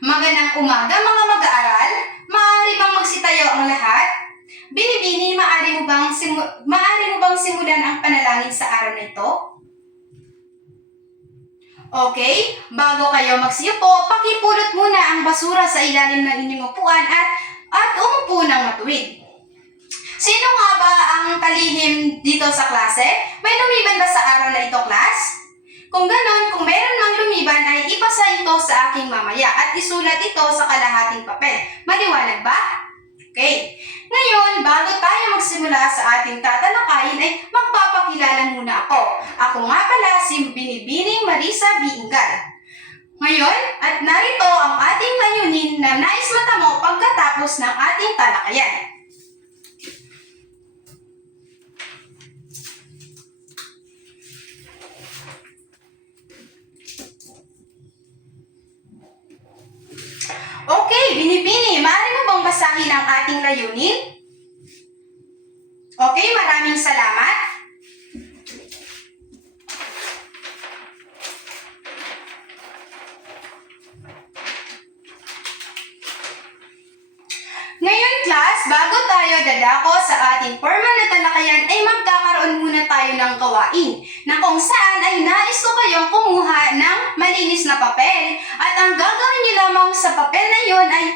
Magandang umaga mga mag-aaral. Maaari bang magsitayo ang lahat? Binibini, maaari mo bang simulan ang panalangin sa araw na ito? Okay, bago kayo magsiupo, pakipulot muna ang basura sa ilalim ng inyong upuan at umupo ng matuwid. Sino nga ba ang kalihim dito sa klase? May lumiban ba sa araw na ito, class? Kung ganon, kung meron mang lumiban ay ipasa ito sa aking mamaya at isulat ito sa kalahating papel. Maliwanag ba? Okay. Ngayon, bago tayo magsimula sa ating tatalakayin ay magpapakilala muna ako. Ako nga pala si Binibining Marisa Biingal. Ngayon, at narito ang ating layunin na nais matamo pagkatapos ng ating talakayan. Okay, Binibini, maaari mo bang basahin ang ating layunin? Okay, maraming salamat. Ngayon, class, bago tayo dadako sa ating formal na talakayan ay magkakaroon muna tayo ng gawain na kung saan ay nais ko kayong kumuha ng malinis na papel at ang gagawin niyo lamang sa papel na yon ay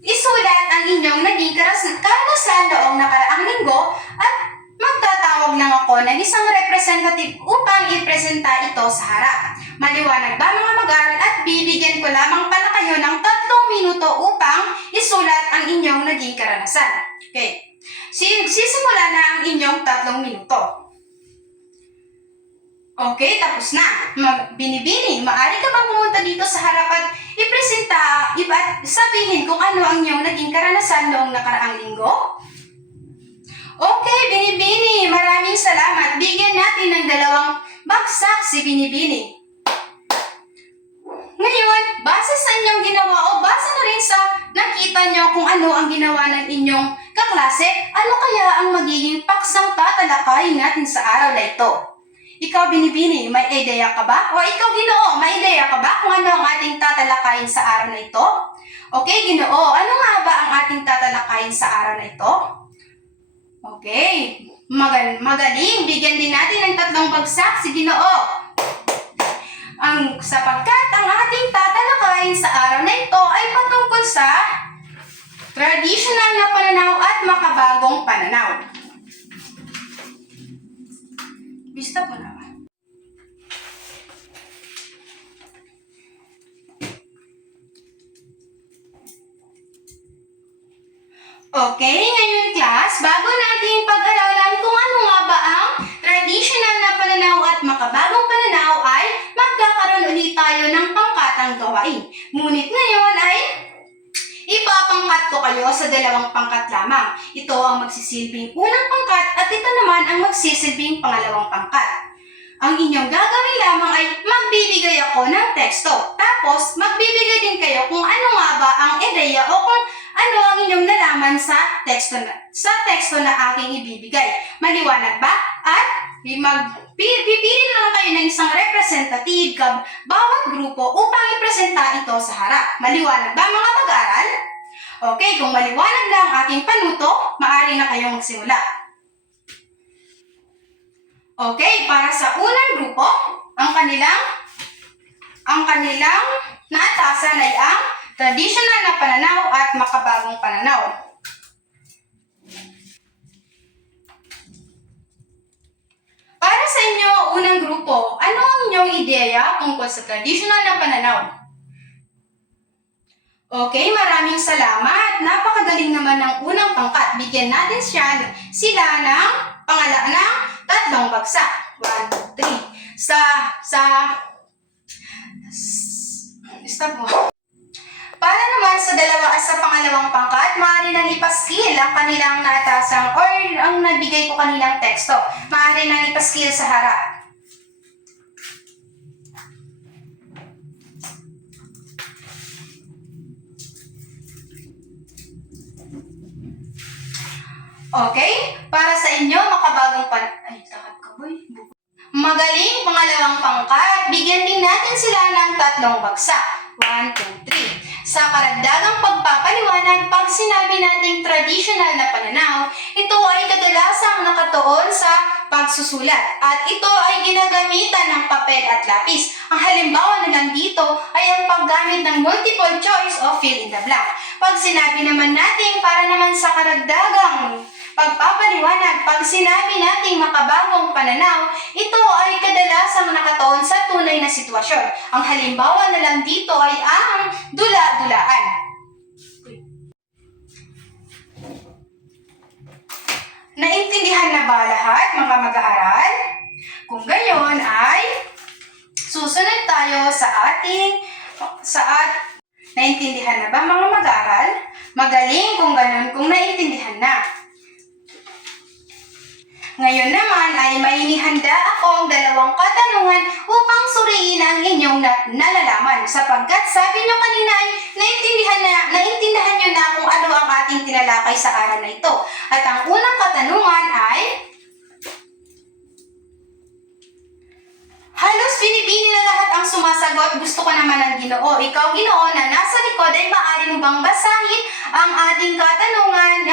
isulat ang inyong naging karanasan noong nakaraang linggo at magtatawag lang ako ng isang representative upang ipresenta ito sa harap. Maliwanag ba mga mag-aral at bibigyan ko lamang pala kayo ng 3 minuto upang isulat ang inyong naging karanasan. Okay. Sisimula na ang inyong 3 minuto. Okay, tapos na. Binibini, maaari ka bang pumunta dito sa harap at ipresenta at sabihin kung ano ang inyong naging karanasan noong nakaraang linggo? Okay, Binibini, maraming salamat. Bigyan natin ng 2 bagsak si Binibini. Ngayon, base sa inyong ginawa o base na rin sa nakita nyo kung ano ang ginawa ng inyong kaklase, ano kaya ang magiging paksang tatalakayin natin sa araw na ito? Ikaw, Binibini, may ideya ka ba? O ikaw, Ginoo, may ideya ka ba kung ano ang ating tatalakayin sa araw na ito? Okay, Ginoo, ano nga ba ang ating tatalakayin sa araw na ito? Okay, magaling. Bigyan din natin ng 3 bagsak si Ginoo. Sapagkat ang ating tatalakayin sa araw na ito ay patungkol sa traditional na pananaw at makabagong pananaw. Bista po na ba? Okay, ngayon class, bago natin pag-aralan kung ano nga ba ang traditional na pananaw at makabagong pananaw ay magkakaroon ulit tayo ng pangkatang gawain. Ngunit ngayon ay ipapangkat ko kayo sa 2 pangkat lamang. Ito ang magsisilbing unang pangkat at ito naman ang magsisilbing pangalawang pangkat. Ang inyong gagawin lamang ay magbibigay ako ng teksto. Tapos, magbibigay din kayo kung ano nga ba ang ideya o kung ano ang inyong nalaman sa teksto na aking ibibigay. Maliwanag ba? At pipili lang kayo ng isang representative bawat grupo upang ipresenta ito sa harap. Maliwanag ba mga mag-aral? Okay, kung maliwanag na ang aking panuto, maaari na kayong magsimula. Okay, para sa unang grupo, ang kanilang naatasan ay ang traditional na pananaw at makabagong pananaw. Para sa inyo, unang grupo, ano ang inyong ideya tungkol sa traditional na pananaw? Okay, maraming salamat. Napakagaling naman ng unang pangkat. Bigyan natin sila ng 3 bagsak. 1, 2, 3. Stop mo. Para naman sa pangalawang pangkat, maaari nang ipaskil ang kanilang natasang or ang nabigay ko kanilang teksto. Maaari nang ipaskil sa harap. Okay? Para sa inyo, makabagong magaling pangalawang pangkat, bigyan din natin sila ng 3 bagsak. 1, 2, 3. Sa karagdagang pagpapaliwanag, pag sinabi nating traditional na pananaw, ito ay kadalasang nakatuon sa pagsusulat at ito ay ginagamitan ng papel at lapis. Ang halimbawa na lang dito ay ang paggamit ng multiple choice o fill in the blank. Pag sinabi naman natin para naman sa karagdagang pagpapaliwanag, pag sinabi nating makabagong pananaw, ito ay kadalasang nakatuon sa tunay na sitwasyon. Ang halimbawa na lang dito ay ang dula-dulaan. Naintindihan na ba lahat, mga mag-aaral? Kung gayon ay susunod tayo naintindihan na ba, mga mag-aaral? Magaling kung ganon kung naintindihan na. Ngayon naman ay may inihanda akong dalawang katanungan upang suriin ang inyong nalalaman sapagkat sabi nyo kanina ay naintindihan nyo na kung ano ang ating tinalakay sa araw na ito. At ang unang katanungan ay, halos binibini na lahat ang sumasagot, gusto ko naman ng Ginoo. Ikaw, Ginoo, na nasa likod ay maaari mo bang basahin ang ating katanungan,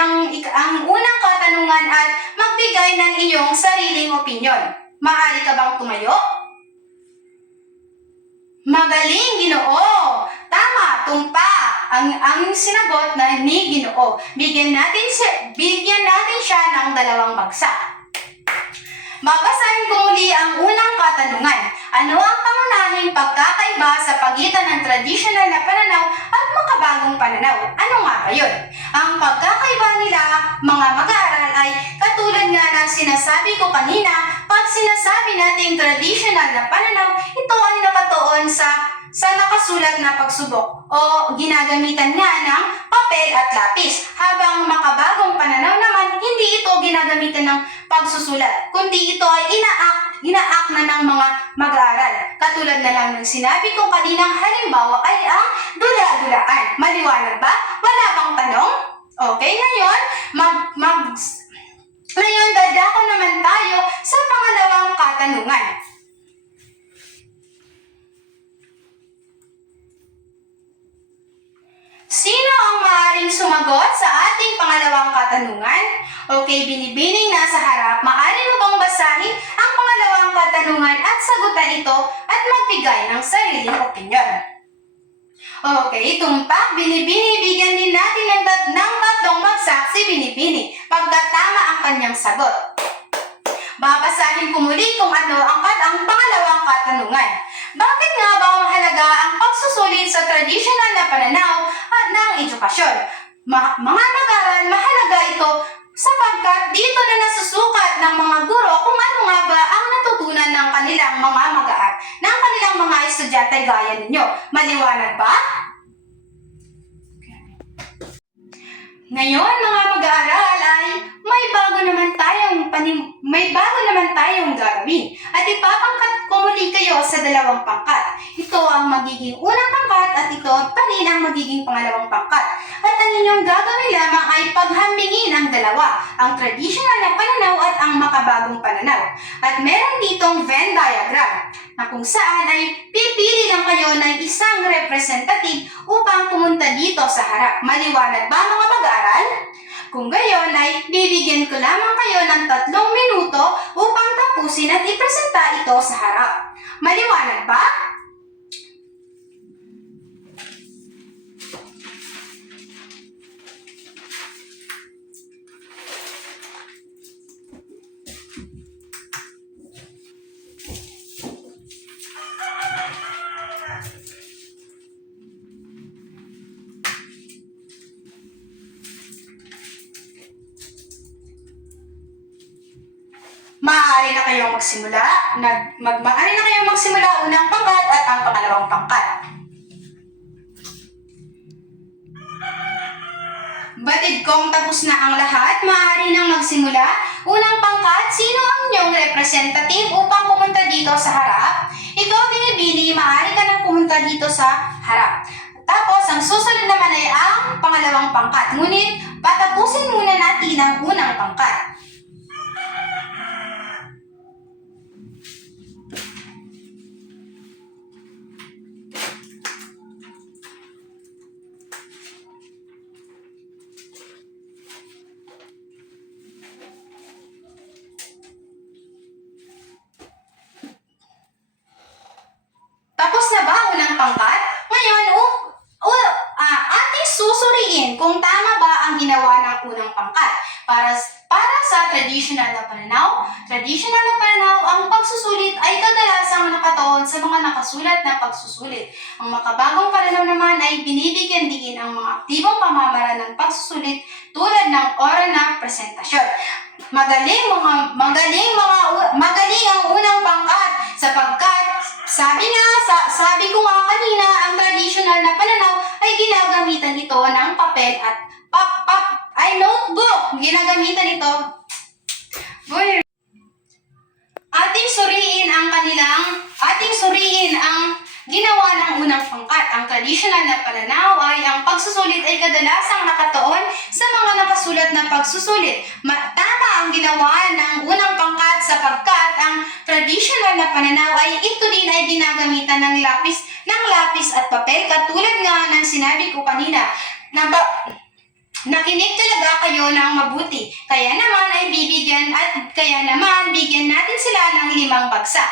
ang unang katanungan at magbigay ng iyong sariling opinyon. Maaari ka bang tumayo? Magaling, Ginoo! Tama, tumpa ang sinagot na ni Ginoo. Bigyan natin siya ng 2 bagsak. Babasahin ko muli ang unang katanungan. Ano ang pangunahing pagkakaiba sa pagitan ng traditional na pananaw at makabagong pananaw? Ano nga ba yun? Ang pagkakaiba nila, mga mag-aaral, ay katulad nga ng sinasabi ko kanina, pag sinasabi nating traditional na pananaw, ito ay nakatuon sa nakasulat na pagsubok o ginagamitan nga ng papel at lapis. Habang makabagong pananaw naman, hindi ito ginagamitan ng pagsusulat, kundi ito ay ina-act na ng mga mag-aaral. Katulad na lang ng sinabi ko kaninang halimbawa ay ang dula-dulaan. Maliwanag ba? Wala bang tanong? Okay, ngayon, ngayon dadako naman tayo sa pangalawang katanungan. Sino ang maaaring sumagot sa ating pangalawang katanungan? Okay, binibining nasa harap, maaari mo bang basahin ang pangalawang katanungan at sagutan ito at magbigay ng sariling opinyon? Okay, tumpak, binibini, bigyan din natin ng 3 bagsak si binibini pagkat tama ang kanyang sagot. Babasahin ko muli kung ano ang pangalawang katanungan. Bakit nga ba mahalaga ang pagsusulit sa traditional na pananaw at ng edukasyon? Mga mag-aaral, mahalaga ito sapagkat dito na nasusukat ng mga guro kung ano nga ba ang natutunan ng kanilang mga mag-aaral, ng kanilang mga estudyante gaya ninyo. Maliwanag ba? Ngayon, mga mag-aaral, ay may bago naman tayong gagawin. At ipapangkat ko muli kayo sa 2 pangkat. Ito ang magiging unang pangkat at ito pa rin ang magiging pangalawang pangkat. At ang inyong gagawin lamang ay paghambingin ang dalawa, ang traditional na pananaw at ang makabagong pananaw. At meron ditong Venn diagram na kung saan ay pipili lang kayo ng isang representative upang pumunta dito sa harap. Maliwanag ba, mga mag-aaral? Kung gayon ay bibigyan ko lamang kayo ng 3 minuto upang tapusin at ipresenta ito sa harap. Maliwanag ba? Maaari na kayong magsimula. Maaari na kayong magsimula unang pangkat at ang pangalawang pangkat. Batid kong tapos na ang lahat, maaari nang magsimula. Unang pangkat, sino ang inyong representative upang pumunta dito sa harap? Ikaw, binibili, maaari ka nang pumunta dito sa harap. Tapos, ang susunod naman ay ang pangalawang pangkat. Ngunit, patapusin muna natin ang unang pangkat. unang pangkat. Ngayon, ating susuriin kung tama ba ang ginawa ng unang pangkat. Para sa traditional na pananaw, ang pagsusulit ay kadalasang nakatuon sa mga nakasulat na pagsusulit. Ang makabagong pananaw naman ay binibigyan din ang mga aktibong pamamaraan ng pagsusulit tulad ng oral na presentasyon. Magaling ang unang pangkat sapagkat sabi ko nga kanina, ang traditional na pananaw ay ginagamitan ito ng papel at notebook. Ginagamitan ito. Ating suriin ang ginawa ng unang pangkat. Ang traditional na pananaw ay ang pagsusulit ay kadalasang nakatuon sa mga nakasulat na pagsusulit. Tama ang ginawa ng unang pangkat sapagkat ang traditional na pananaw ay ito din ay ginagamitan ng lapis at papel katulad nga ng sinabi ko kanina. Nakinig talaga kayo ng mabuti. Kaya naman bigyan natin sila ng 5 bagsak.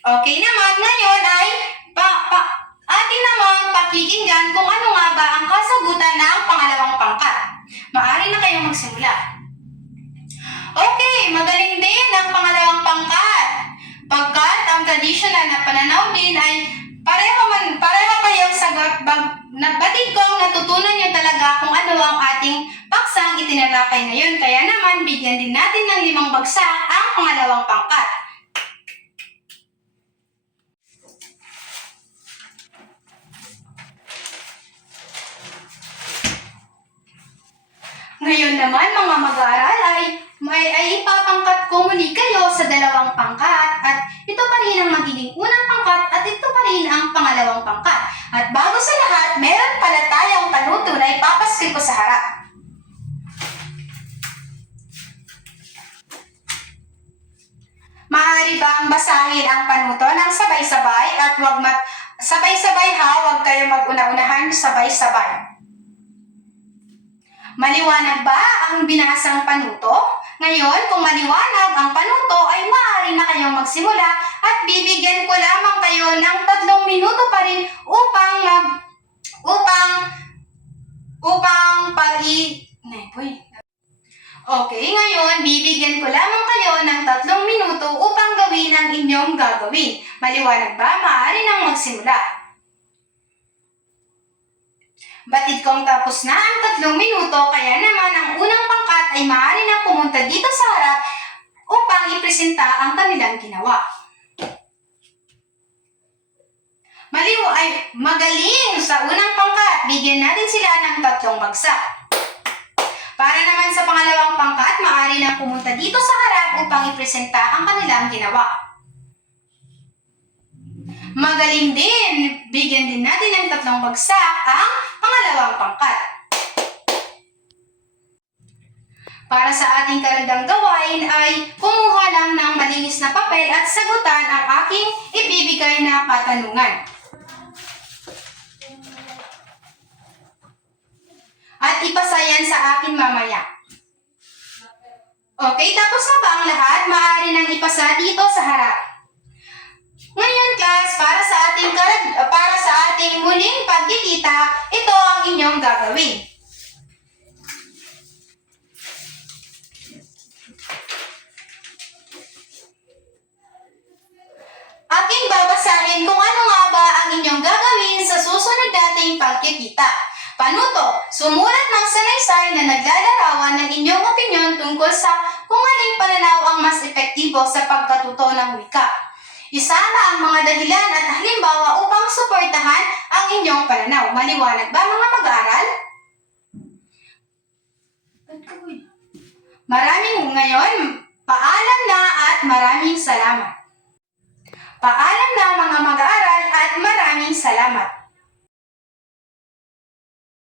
Okay naman, ngayon ay atin namang pakikinggan kung ano nga ba ang kasagutan ng pangalawang pangkat. Maaari na kayong magsimula. Okay, magaling din ang pangalawang pangkat. Pagkat ang traditional na pananaw din ay pareho kayong sagot. Batid kong natutunan nyo talaga kung ano ang ating paksang itinalakay ngayon. Kaya naman, bigyan din natin ng 5 bagsak ang pangalawang pangkat. Ngayon naman, mga mag-aaral ay ipapangkat ko muli kayo sa 2 pangkat at ito pa rin ang magiging unang pangkat at ito pa rin ang pangalawang pangkat. At bago sa lahat, meron pala tayong panuto na ipapaskil ko sa harap. Maaari bang basahin ang panuto ng sabay-sabay at sabay-sabay huwag kayo mag-una-unahan, sabay-sabay. Maliwanag ba ang binasang panuto? Ngayon, kung maliwanag ang panuto ay maaari na kayong magsimula at bibigyan ko lamang kayo ng 3 minuto pa rin Okay, ngayon bibigyan ko lamang kayo ng 3 minuto upang gawin ang inyong gagawin. Maliwanag ba? Maaari nang magsimula. Batid kong tapos na ang 3 minuto, kaya naman ang unang pangkat ay maaari na pumunta dito sa harap upang ipresenta ang kanilang ginawa. Magaling sa unang pangkat, bigyan natin sila ng 3 bagsak. Para naman sa pangalawang pangkat, maaari na pumunta dito sa harap upang ipresenta ang kanilang ginawa. Magaling din, bigyan din natin ng 3 bagsak ang pangalawang pangkat. Para sa ating karagdag gawain ay kumuha lang ng malinis na papel at sagutan ang aking ibibigay na katanungan. At ipasa yan sa akin mamaya. Okay, tapos na ba ang lahat? Maaari nang ipasa dito sa harap. Ngayon, class, para sa ating muling pagkikita, ito ang inyong gagawin. Aking babasahin kung ano nga ba ang inyong gagawin sa susunod nating pagkikita. Panuto, sumulat ng salaysay na naglalarawan ng inyong opinyon tungkol sa kung aling pananaw ang mas epektibo sa pagkatuto ng wika. Isama ang mga dahilan at halimbawa upang suportahan ang inyong pananaw. Maliwanag ba, mga mag-aaral? Paalam na at maraming salamat. Paalam na, mga mag-aaral, at maraming salamat.